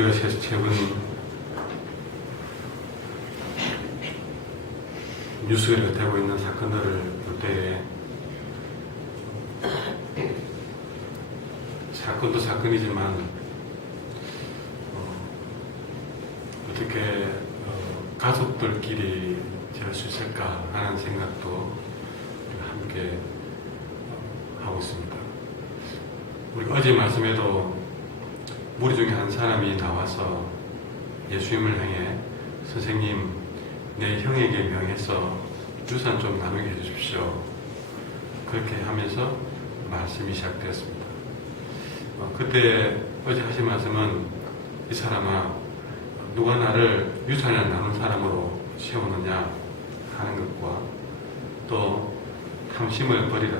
우리가 최근 뉴스가 되고 있는 사건들을 볼 때에 사건도 사건이지만 어떻게 가족들끼리 지낼 수 있을까 하는 생각도 함께 하고 있습니다. 우리 어제 말씀에도 무리 중에 한 사람이 나와서 예수님을 향해 선생님, 내 형에게 명해서 유산 좀 나누게 해주십시오. 그렇게 하면서 말씀이 시작되었습니다. 그때 어제 하신 말씀은 이 사람아, 누가 나를 유산을 나눈 사람으로 세우느냐 하는 것과 또 탐심을 버리라,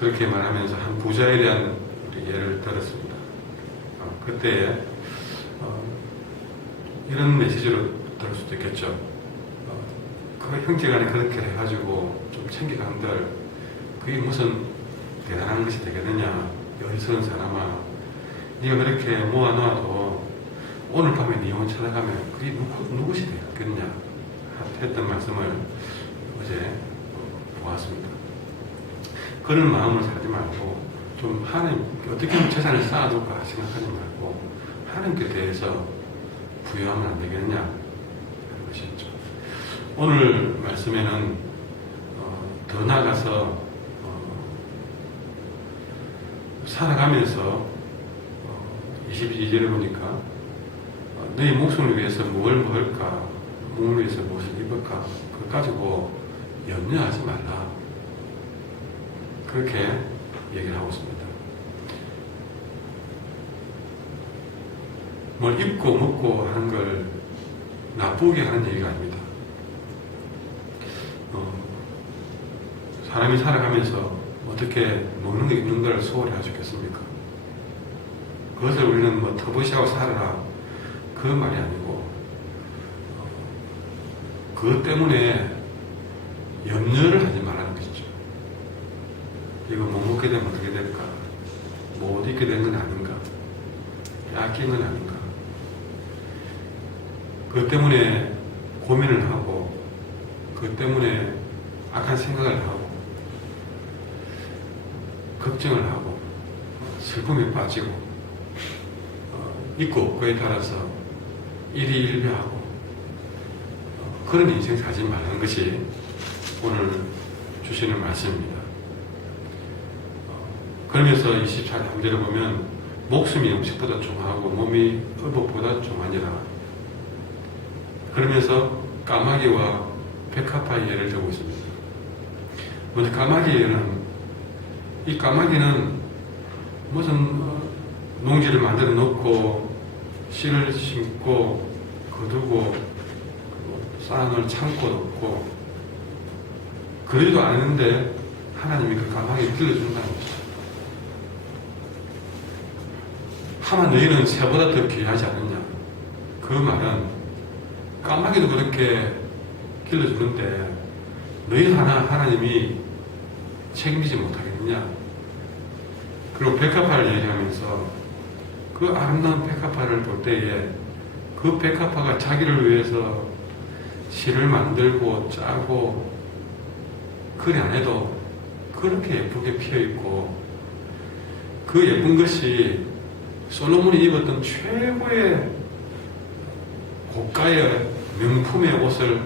그렇게 말하면서 한 부자에 대한 예를 들었습니다. 그때 이런 메시지로 들을 수도 있겠죠. 그 형제간에 그렇게 해가지고 좀 챙겨간들 그게 무슨 대단한 것이 되겠느냐. 어리석은 사람아, 네가 그렇게 모아놓아도 오늘 밤에 네 영혼 찾아가면 그게 누구시 되겠느냐 했던 말씀을 어제 보았습니다. 그런 마음을 살지 말고 좀 하나님, 어떻게 하면 재산을 쌓아둘까 생각하지 말고 하나님께 대해서 부여하면 안 되겠느냐 하는 것이었죠. 오늘 말씀에는 더 나아가서 살아가면서 22절에 보니까 너희 목숨을 위해서 뭘 먹을까, 몸을 위해서 무엇을 입을까, 그걸 가지고 염려하지 말라, 그렇게 얘기를 하고 있습니다. 뭘 입고 먹고 하는 걸 나쁘게 하는 얘기가 아닙니다. 사람이 살아가면서 어떻게 먹는 게 있는 걸 소홀히 하셨겠습니까? 그것을 우리는 뭐 터부시하고 살아라, 그 말이 아니고 그것 때문에 염려를 하지 말라는 것이죠. 이거 못 먹게 되면 어떻게 될까? 못 입게 된 건 아닌가? 아낀 건 아닌가? 그것 때문에 고민을 하고, 그것 때문에 악한 생각을 하고, 걱정을 하고, 슬픔에 빠지고, 있고 없고에 따라서 일희일비하고, 그런 인생 살지 말라는 것이 오늘 주시는 말씀입니다. 그러면서 24절에 보면 목숨이 음식보다 중하고 몸이 의복보다 중하니라. 그러면서 까마귀와 백합화의 예를 들고 있습니다. 먼저 까마귀의 예는, 이 까마귀는 무슨 농지를 만들어 놓고 씨를 심고 거두고 쌍을 참고 놓고 그러지도 않는데 하나님이 그 까마귀를 길러준다는 것이죠. 하마 너희는 새보다 더 귀하지 않느냐. 그 말은 까마귀도 그렇게 길러주는데 너희 하나님이 책임지지 못하겠느냐. 그리고 백합화를 얘기하면서 그 아름다운 백합화를 볼 때에 그 백합화가 자기를 위해서 실을 만들고 짜고 그리 안 해도 그렇게 예쁘게 피어있고, 그 예쁜 것이 솔로몬이 입었던 최고의 고가의 명품의 옷을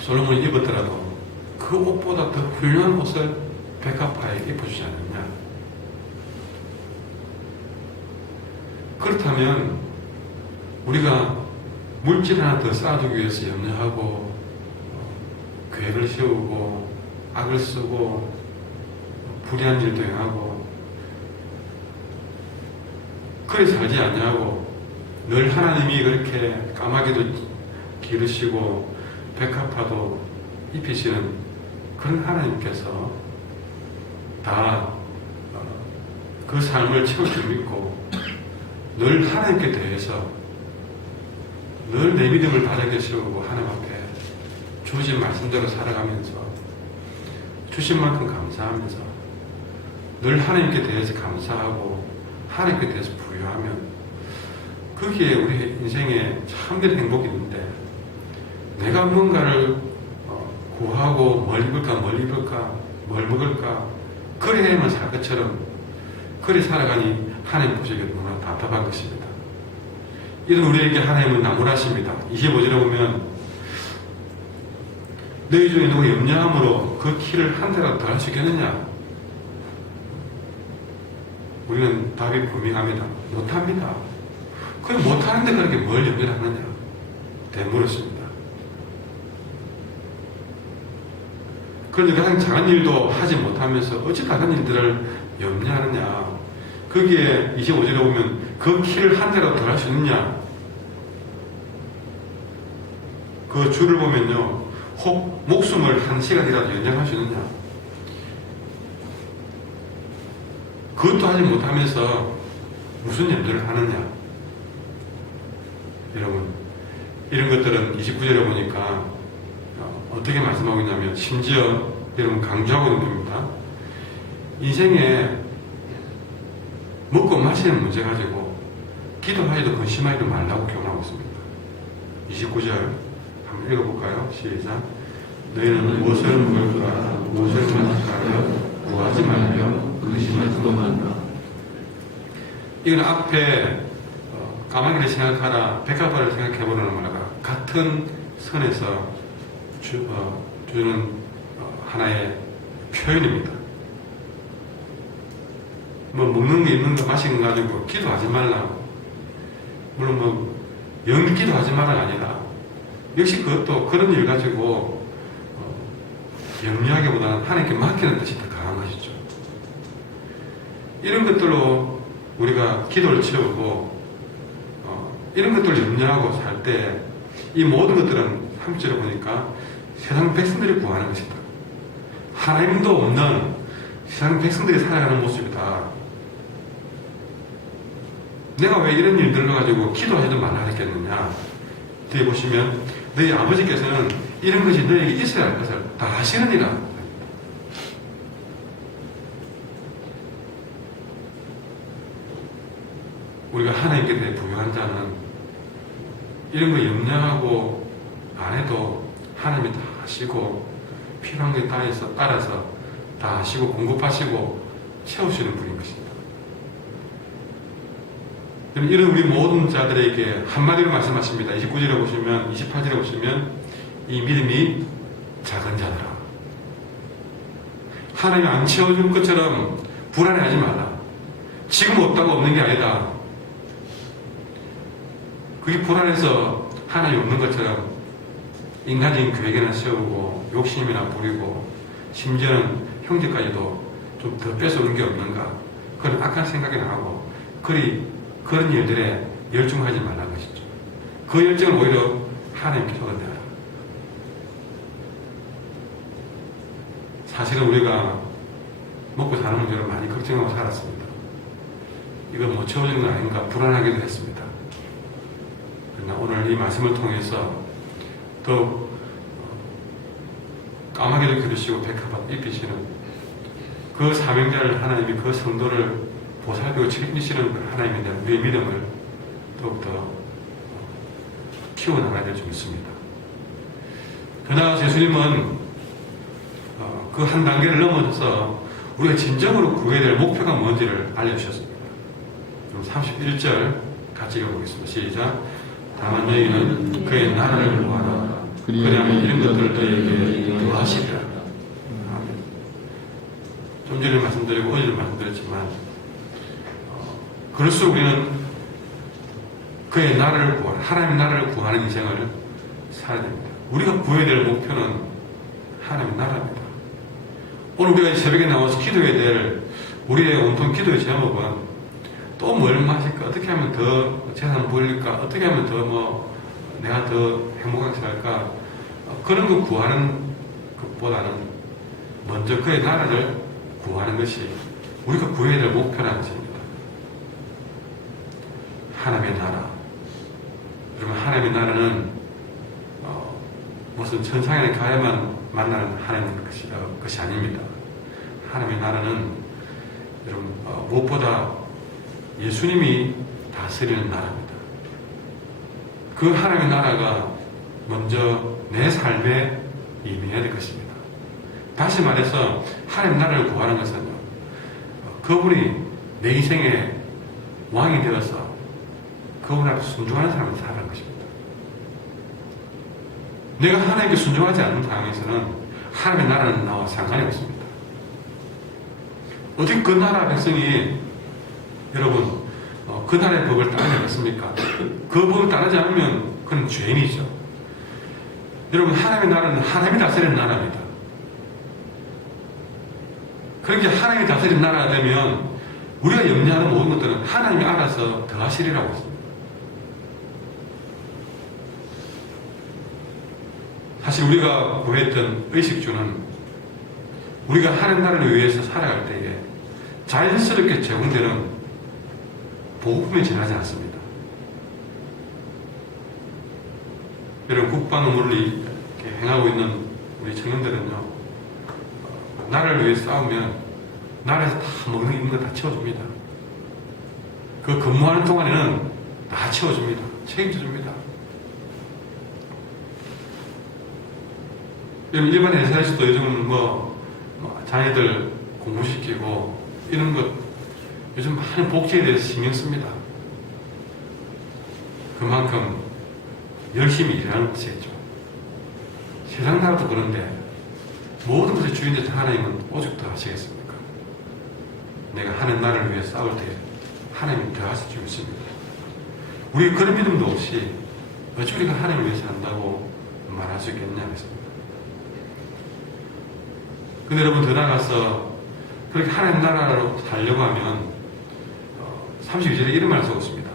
솔로몬이 입었더라도 그 옷보다 더 훌륭한 옷을 백합화에 입어주지 않느냐. 그렇다면 우리가 물질 하나 더 쌓아두기 위해서 염려하고 계획을 세우고 악을 쓰고 불의한 일도 행하고 그래 살지 않냐고, 늘 하나님이 그렇게 까마귀도 기르시고 백합화도 입히시는 그런 하나님께서 다 그 삶을 채울 줄 믿고 늘 하나님께 대해서 늘 내 믿음을 바닥에 세우고 하나님 앞에 주신 말씀대로 살아가면서 주신 만큼 감사하면서 늘 하나님께 대해서 감사하고 하나님께 대해서 부유하면 거기에 우리 인생에 참된 행복이 있는데 내가 뭔가를 구하고 뭘 입을까 뭘 먹을까 그래야만 살 것처럼 그래 살아가니 하나님 보시기에 너무나 답답한 것입니다. 이런 우리에게 하나님은 나무라십니다. 25절에 보면 너희 중에 누가 염려함으로 그 키를 한 대라도 더 할 수 있겠느냐? 우리는 답이 분명합니다. 못합니다. 그 못하는데 그렇게 뭘 염려를 하느냐? 되물었습니다. 그런데 가장 작은 일도 하지 못하면서 어찌 다른 일들을 염려하느냐? 거기에 25절에 보면 그 키를 한 대라도 더 할 수 있느냐? 그 줄을 보면요. 혹 목숨을 한 시간이라도 연장할 수 있느냐? 그것도 하지 못하면서 무슨 염려를 하느냐? 여러분, 이런 것들은 29절에 보니까 어떻게 말씀하고 있냐면 심지어 여러분 강조하고 있는 겁니다. 인생에 먹고 마시는 문제 가지고 기도하지도 근심하지도 말라고 교훈하고 있습니다. 29절 한번 읽어볼까요? 시작. 너희는 무엇을 먹을까 무엇을 마실까 구하지 말며 근심하지도 말라. 이건 앞에 까마귀를 생각하라 백합화를 생각해보라는 말과 같은 선에서 주는 하나의 표현입니다. 뭐 먹는 거 입는 거 마시는 거 가지고 기도하지 말라고. 물론 뭐 영 기도하지 말라가 아니라 역시 그것도 그런 일 가지고 염려하기보다는 하나님께 맡기는 뜻이 더 강한 것이죠. 이런 것들로 우리가 기도를 채우고 이런 것들을 염려하고 살 때 이 모든 것들은 3절에 보니까 세상 백성들이 구하는 것이다. 하나님도 없는 세상 백성들이 살아가는 모습이다. 내가 왜 이런 일들을 가지고 기도하지도 말라 했겠느냐. 뒤에 보시면 너희 아버지께서는 이런 것이 너에게 있어야 할 것을 다 하시느니라. 우리가 하나님께 대해 부유한 자는 이런 거 염려하고 안 해도 하나님이 다 하시고 필요한 게 따라서 다 하시고 공급하시고 채우시는 분인 것입니다. 이런 우리 모든 자들에게 한마디로 말씀하십니다. 29절에 보시면 28절에 보시면 이 믿음이 작은 자들아 하나님이 안 채워줄 것처럼 불안해하지 마라. 지금 없다고 없는 게 아니다. 그게 불안해서 하나님 없는 것처럼 인간적인 계획이나 세우고 욕심이나 부리고 심지어는 형제까지도 좀 더 뺏어오는 게 없는가 그런 악한 생각이 나고 그런 일들에 열중하지 말라는 것이죠. 그 열정을 오히려 하나님께 쏟아내라. 사실은 우리가 먹고 사는 문제를 많이 걱정하고 살았습니다. 이거 못 채워지는 거 아닌가 불안하기도 했습니다. 그러나 오늘 이 말씀을 통해서 더욱 까마귀를 기르시고 백합화 입히시는 그 사명자를 하나님이 그 성도를 보살피고 책임지시는 하나님에 대한 우리의 믿음을 더욱더 키워나가야 될 줄 믿습니다. 그러나 예수님은 그 한 단계를 넘어서서 우리가 진정으로 구해야 될 목표가 뭔지를 알려주셨습니다. 그럼 31절 같이 읽어보겠습니다. 시작. 다만 너희는 그의 나라를 구하라. 그리하면 이런 것들을 너희에게 더하시리라. 좀 전에 말씀드리고 어제도 말씀드렸지만 그럴수록 우리는 그의 나라를 구하라. 하나님의 나라를 구하는 인생을 살아야 됩니다. 우리가 구해야 될 목표는 하나님의 나라입니다. 오늘 우리가 새벽에 나와서 기도해야 될 우리의 온통 기도의 제목은 또 뭘 마실까? 어떻게 하면 더 재산을 벌릴까? 어떻게 하면 더 내가 더 행복하게 살까? 그런 거 구하는 것보다는 먼저 그의 나라를 구하는 것이 우리가 구해야 될 목표라는 것입니다. 하나님의 나라. 그러면 하나님의 나라는 무슨 천상에 가야만 만나는 하나님의 것이 아닙니다. 하나님의 나라는 여러분, 무엇보다 예수님이 다스리는 나라입니다. 그 하나님의 나라가 먼저 내 삶에 임해야 될 것입니다. 다시 말해서 하나님 나라를 구하는 것은요, 그분이 내 인생의 왕이 되어서 그분 앞에 순종하는 삶을 살아가는 것입니다. 내가 하나님께 순종하지 않는 상황에서는 하나님의 나라는 나와 상관이 없습니다. 어떻게 그 나라 백성이 여러분 그 나라의 법을 따르겠습니까? 그 법을 따르지 않으면 그는 죄인이죠. 여러분, 하나님의 나라는 하나님이 다스리는 나라입니다. 그렇게 하나님이 다스리는 나라가 되면 우리가 염려하는 모든 것들은 하나님이 알아서 더하시리라고 했습니다. 사실 우리가 구했던 의식주는 우리가 하나님 나라를 위해서 살아갈 때에 자연스럽게 제공되는 보급품에 지나지 않습니다. 이런 국방 업무를 이렇게 행하고 있는 우리 청년들은요, 나라를 위해 싸우면 나라에서 다 먹는 있는 거 다 채워줍니다. 그 근무하는 동안에는 다 채워줍니다. 책임져줍니다. 일반 회사에서도 요즘은 자녀들 공부시키고 이런 것 요즘 많은 복지에 대해서 신경 씁니다. 그만큼 열심히 일하는 것이겠죠. 세상 나라도 그런데 모든 것의 주인되신 하나님은 오죽 더 하시겠습니까? 내가 하는 나라를 위해 싸울 때 하나님이 더 하실 줄 믿습니다. 우리가 그런 믿음도 없이 어찌 우리가 하나님을 위해서 한다고 말할 수 있겠냐 했습니다. 근데 여러분, 더 나아가서 그렇게 하나님 나라로 살려고 하면 32절에 이런 말을 쓰고 있습니다.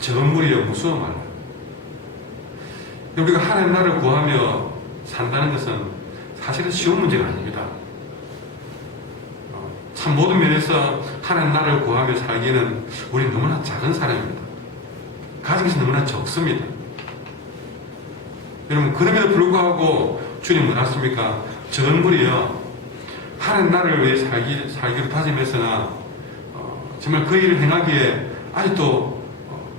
적은 무리여 무서워 말라. 우리가 하나님 나라를 구하며 산다는 것은 사실은 쉬운 문제가 아닙니다. 참 모든 면에서 하나님 나라를 구하며 살기는 우리 너무나 작은 사람입니다. 가진 것이 너무나 적습니다. 여러분, 그럼에도 불구하고 주님 뭐라 했습니까? 적은 무리여 하나님 나라를 위해 살기로 다짐했으나 정말 그 일을 행하기에 아직도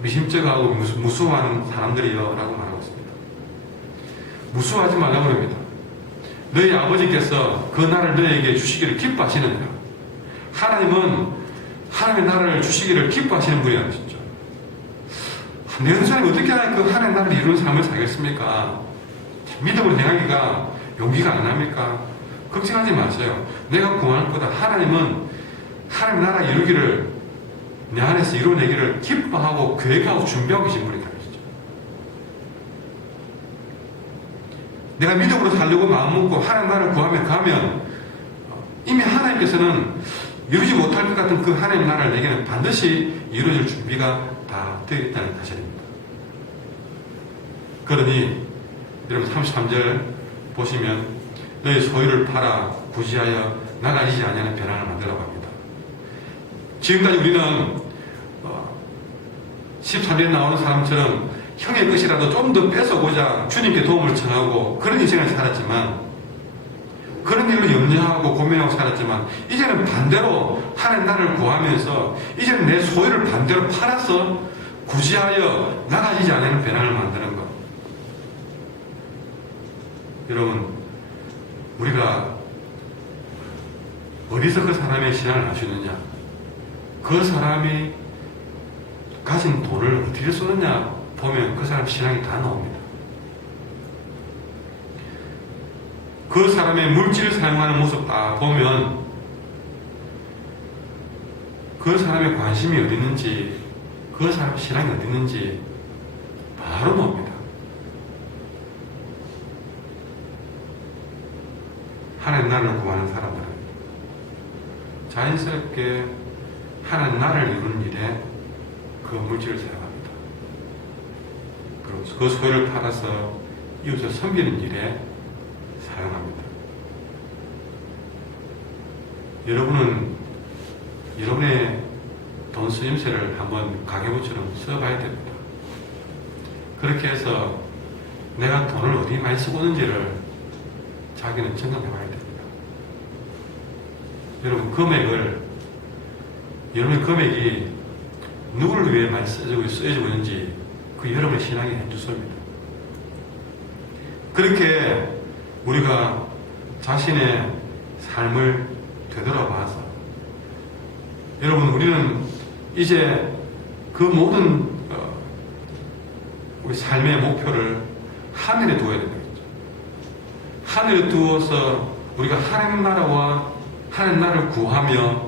미심쩍어하고 무수한 사람들이여 라고 말하고 있습니다. 무수하지 말라고 합니다. 너희 아버지께서 그 나라를 너희에게 주시기를 기뻐하시느니라. 하나님은 하나님의 나라를 주시기를 기뻐하시는 분이라는 것이죠. 내 사람이 어떻게 그 하나님의 나라를 이루는 삶을 살겠습니까? 믿음으로 행하기가 용기가 안 납니까? 걱정하지 마세요. 내가 구할 거다. 하나님은 하나님 나라 이루기를 내 안에서 이루어내기를 기뻐하고 계획하고 준비하고 계신 분이라는 것이죠. 내가 믿음으로 살려고 마음먹고 하나님 나라를 구하며 가면 이미 하나님께서는 이루지 못할 것 같은 그 하나님 나라를 내게는 반드시 이루어질 준비가 다 되어 있다는 사실입니다. 그러니 여러분 33절 보시면 너희 소유를 팔아 구지하여 나가지지 아니하는 변화를 만들라고 합니다. 지금까지 우리는 13절에 나오는 사람처럼 형의 것이라도 좀 더 뺏어보자 주님께 도움을 청하고 그런 인생을 살았지만, 그런 일로 염려하고 고민하고 살았지만, 이제는 반대로 하나님 나라를 구하면서 이제는 내 소유를 반대로 팔아서 구지하여 나가지지 않는 변화를 만드는 것. 여러분, 우리가 어디서 그 사람의 신앙을 알 수 있느냐? 그 사람이 가진 돈을 어떻게 쓰느냐 보면 그 사람 신앙이 다 나옵니다. 그 사람의 물질을 사용하는 모습 다 보면 그 사람의 관심이 어디 있는지, 그 사람의 신앙이 어디 있는지 바로 나옵니다. 하나님 나라를 구하는 사람들은 자연스럽게 하나님 나라를 이루는 일에 그 물질을 사용합니다. 그리고 그 소유를 팔아서 이웃을 섬기는 일에 사용합니다. 여러분은 여러분의 돈 쓰임새를 한번 가계부처럼 써봐야 됩니다. 그렇게 해서 내가 돈을 어디 많이 쓰고 있는지를 자기는 점검해봐야 됩니다. 여러분, 금액을 여러분의 금액이 누구를 위해 많이 쓰여지고 있는지 그 여러분의 신앙의 현주소입니다. 그렇게 우리가 자신의 삶을 되돌아봐서 여러분 우리는 이제 그 모든 우리 삶의 목표를 하늘에 두어야 된다. 하늘에 두어서 우리가 하나님 나라와 하나님 나라를 구하며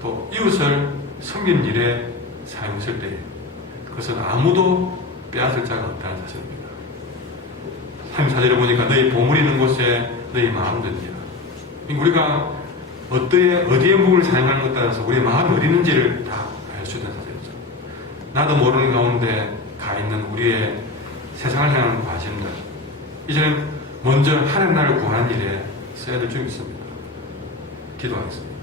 또 이웃을 섬기는 일에 사용했을 때 그것은 아무도 빼앗을 자가 없다는 사실입니다. 하나님 사절에 보니까 너희 보물 있는 곳에 너희 마음 든지라. 우리가 어디에 무을 사용하는 것 따라서 우리의 마음이 어디 있는지를 다 알 수 있는 사실이죠. 나도 모르는 가운데 가 있는 우리의 세상을 향한 관심들 이제는 먼저 하나님 나라를 구하는 일에 써야 될 줄 믿습니다. 기도하겠습니다.